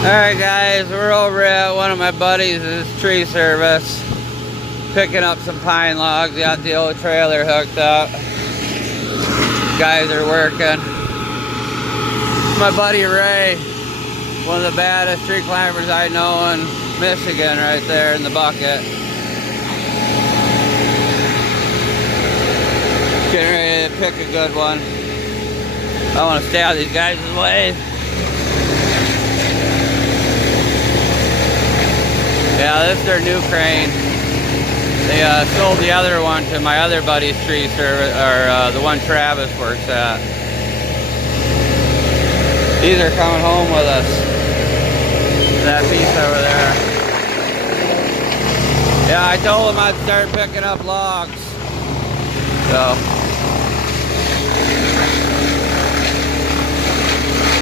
Alright guys, we're over at one of my buddies' tree service, picking up some pine logs. Got the old trailer hooked up. Guys are working. My buddy Ray, one of the baddest tree climbers I know in Michigan, right there in the bucket. Getting ready to pick a good one. I don't want to stay out of these guys' way. Yeah, this is their new crane. They sold the other one to my other buddy's tree service, or the one Travis works at. These are coming home with us. That piece over there. Yeah, I told them I'd start picking up logs. So